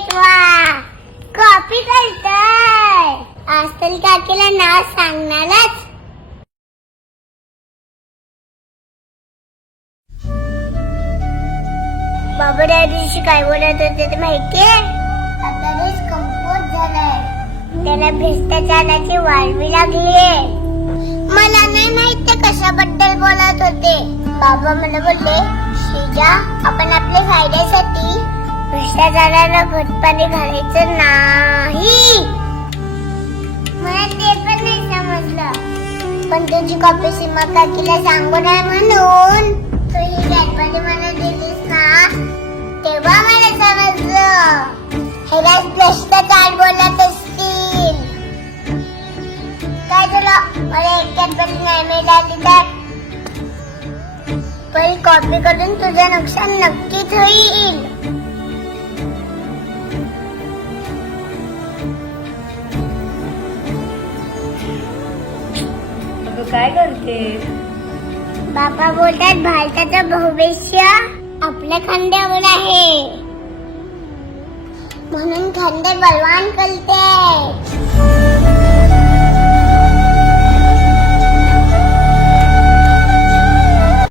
Great वा copy करताय आजकाल काकीला नाव सांगणारच. बाबा त्या दिवशी काय बोलत होते ते माहितीये? आता देश कमकुवत झालाय, त्याला भ्रष्टाचाराची वाळवी लागलीये. मला नाही माहित ते कशाबद्दल बोलत होते. बाबा मला बोलले, श्रीजा आपण आपल्या फायद्यासाठी भ्रष्टाचाराला खतपाणी घालायचं नाही. मला ते पण नाही समजलं, पण तुझी कॉपी सीमा काकीला सांगू नये म्हणून तू ही गणपती मला दिलीस ना, तेव्हा मला समजलं ह्यालाच भ्रष्टाचार बोलत असतील. काय झालं मला एक गणपती नाही मिळाली तर पण कॉपी करून तुझं नुकसान नक्कीच होईल. काय करते? बाबा बोलतात भारताचं भविष्य आपल्या खांद्यावर आहे, म्हणून खांदे बलवान करते.